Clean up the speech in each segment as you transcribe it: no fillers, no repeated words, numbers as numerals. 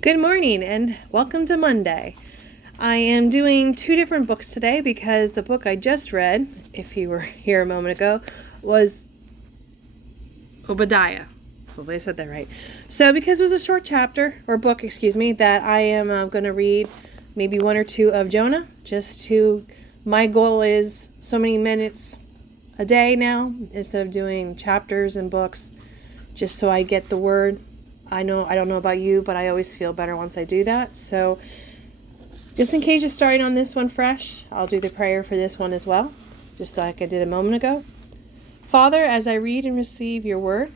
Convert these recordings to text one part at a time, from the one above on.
Good morning and welcome to Monday. I am doing two different books today because the book I just read, if you were here a moment ago, was Obadiah. Hopefully I said that right. So because it was a short chapter, or book, that I am going to read maybe one or two of Jonah, my goal is so many minutes a day now, instead of doing chapters and books, just so I get the word. I don't know about you, but I always feel better once I do that. So just in case you're starting on this one fresh, I'll do the prayer for this one as well, just like I did a moment ago. Father, as I read and receive your word,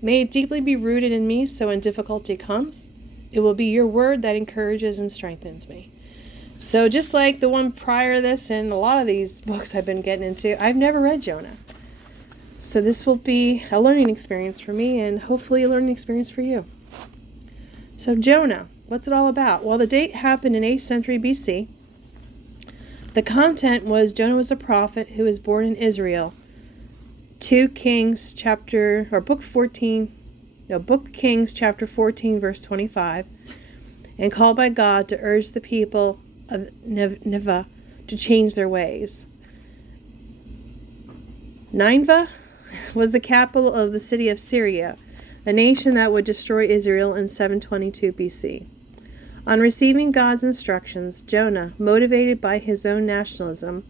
may it deeply be rooted in me, so when difficulty comes, it will be your word that encourages and strengthens me. So just like the one prior to this and a lot of these books I've been getting into, I've never read Jonah. So this will be a learning experience for me and hopefully a learning experience for you. So Jonah, what's it all about? Well, the date happened in 8th century BC. The content was Jonah was a prophet who was born in Israel. Book Kings chapter 14 verse 25, and called by God to urge the people of Nineveh to change their ways. Nineveh was the capital of the city of Syria, a nation that would destroy Israel in 722 BC. On receiving God's instructions, Jonah, motivated by his own nationalism,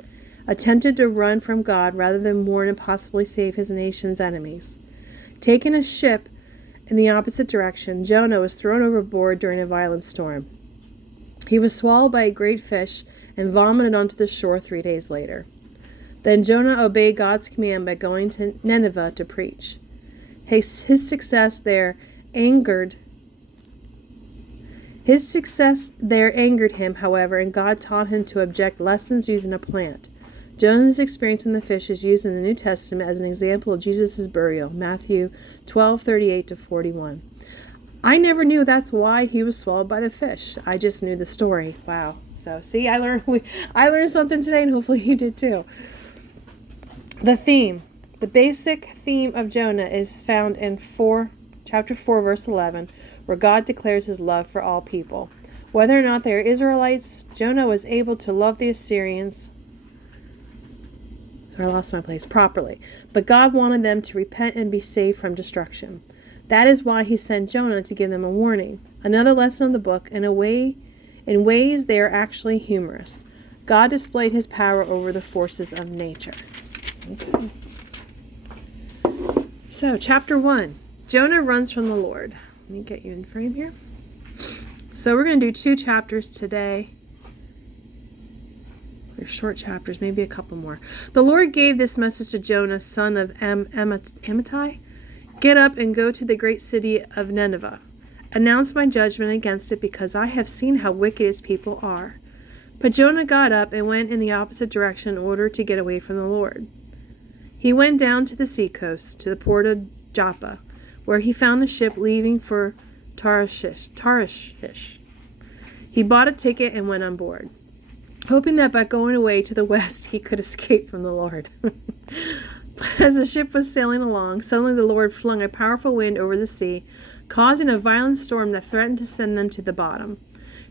attempted to run from God rather than warn and possibly save his nation's enemies. Taking a ship in the opposite direction, Jonah was thrown overboard during a violent storm. He was swallowed by a great fish and vomited onto the shore 3 days later. Then Jonah obeyed God's command by going to Nineveh to preach. His success there angered him, however, and God taught him to object lessons using a plant. Jonah's experience in the fish is used in the New Testament as an example of Jesus' burial, Matthew 12:38-41. I never knew that's why he was swallowed by the fish. I just knew the story. Wow. So see, I learned something today, and hopefully you did too. The basic theme of Jonah is found in chapter 4, verse 11, where God declares his love for all people. Whether or not they are Israelites, Jonah was able to love the Assyrians properly. But God wanted them to repent and be saved from destruction. That is why he sent Jonah to give them a warning. Another lesson of the book, in ways they are actually humorous. God displayed his power over the forces of nature. Okay. So, chapter 1. Jonah runs from the Lord. Let me get you in frame here. So, we're going to do 2 chapters today. They're short chapters, maybe a couple more. The Lord gave this message to Jonah, son of Amittai. Get up and go to the great city of Nineveh. Announce my judgment against it, because I have seen how wicked its people are. But Jonah got up and went in the opposite direction in order to get away from the Lord. He went down to the seacoast, to the port of Joppa, where he found a ship leaving for Tarshish. He bought a ticket and went on board, hoping that by going away to the west he could escape from the Lord. But as the ship was sailing along, suddenly the Lord flung a powerful wind over the sea, causing a violent storm that threatened to send them to the bottom.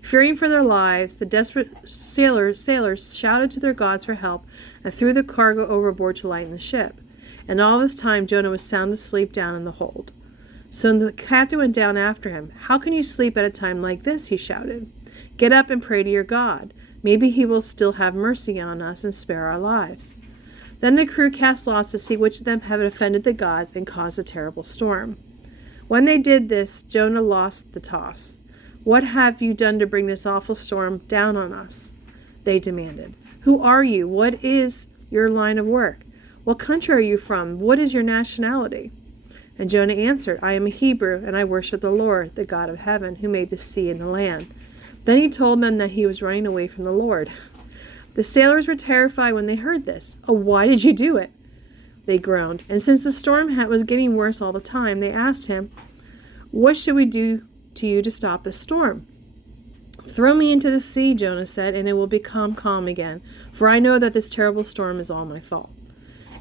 Fearing for their lives, the desperate sailors shouted to their gods for help and threw the cargo overboard to lighten the ship. And all this time Jonah was sound asleep down in the hold. So the captain went down after him. "How can you sleep at a time like this?" he shouted. "Get up and pray to your God. Maybe he will still have mercy on us and spare our lives." Then the crew cast lots to see which of them had offended the gods and caused a terrible storm. When they did this, Jonah lost the toss. "What have you done to bring this awful storm down on us?" they demanded. "Who are you? What is your line of work? What country are you from? What is your nationality?" And Jonah answered, "I am a Hebrew, and I worship the Lord, the God of heaven, who made the sea and the land." Then he told them that he was running away from the Lord. The sailors were terrified when they heard this. "Oh, why did you do it?" they groaned. And since the storm was getting worse all the time, they asked him, "What should we do to you to stop the storm?" "Throw me into the sea," Jonah said, "and it will become calm again, for I know that this terrible storm is all my fault."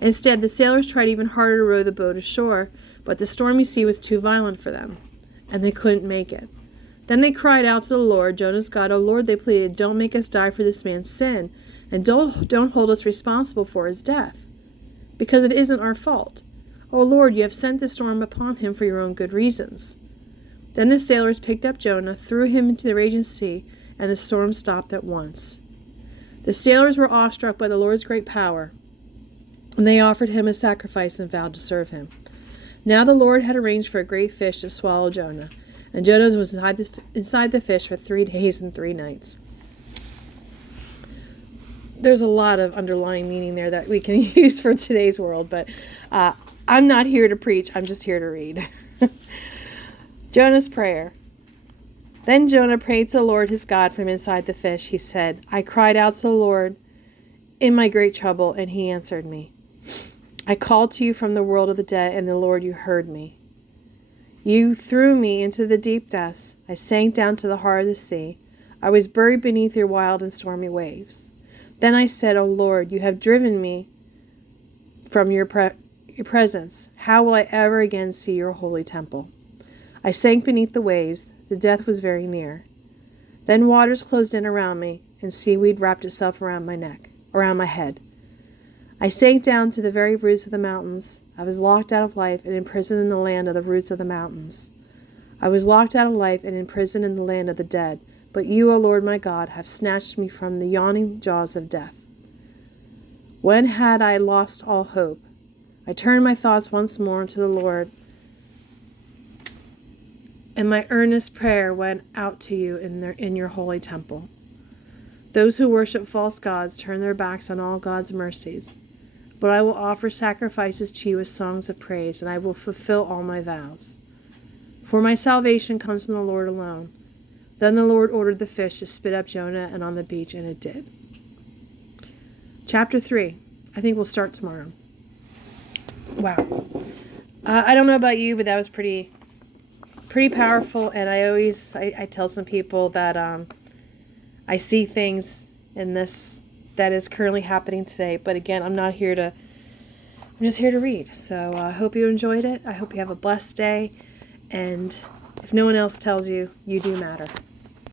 Instead, the sailors tried even harder to row the boat ashore, but the stormy sea was too violent for them, and they couldn't make it. Then they cried out to the Lord, Jonah's God. "O Lord," they pleaded, "don't make us die for this man's sin, and don't hold us responsible for his death, because it isn't our fault. O Lord, you have sent the storm upon him for your own good reasons." Then the sailors picked up Jonah, threw him into the raging sea, and the storm stopped at once. The sailors were awestruck by the Lord's great power, and they offered him a sacrifice and vowed to serve him. Now the Lord had arranged for a great fish to swallow Jonah, and Jonah was inside the fish for 3 days and 3 nights. There's a lot of underlying meaning there that we can use for today's world, but I'm not here to preach. I'm just here to read. Jonah's prayer. Then Jonah prayed to the Lord his God from inside the fish. He said, "I cried out to the Lord in my great trouble, and he answered me. I called to you from the world of the dead, and the Lord, you heard me. You threw me into the deep depths. I sank down to the heart of the sea. I was buried beneath your wild and stormy waves. Then I said, O Lord, you have driven me from your presence. How will I ever again see your holy temple? I sank beneath the waves. The death was very near. Then waters closed in around me, and seaweed wrapped itself around my head. I sank down to the very roots of the mountains. I was locked out of life and imprisoned in the land of the roots of the mountains. I was locked out of life and imprisoned in the land of the dead. But you, O Lord my God, have snatched me from the yawning jaws of death. When had I lost all hope? I turned my thoughts once more to the Lord, and my earnest prayer went out to you in your holy temple. Those who worship false gods turn their backs on all God's mercies. But I will offer sacrifices to you as songs of praise, and I will fulfill all my vows. For my salvation comes from the Lord alone. Then the Lord ordered the fish to spit up Jonah and on the beach, and it did. Chapter 3. I think we'll start tomorrow. Wow. I don't know about you, but that was pretty powerful, and I tell some people that I see things in this that is currently happening today. But again, I'm just here to read. So I hope you enjoyed it. I hope you have a blessed day. And if no one else tells you, you do matter.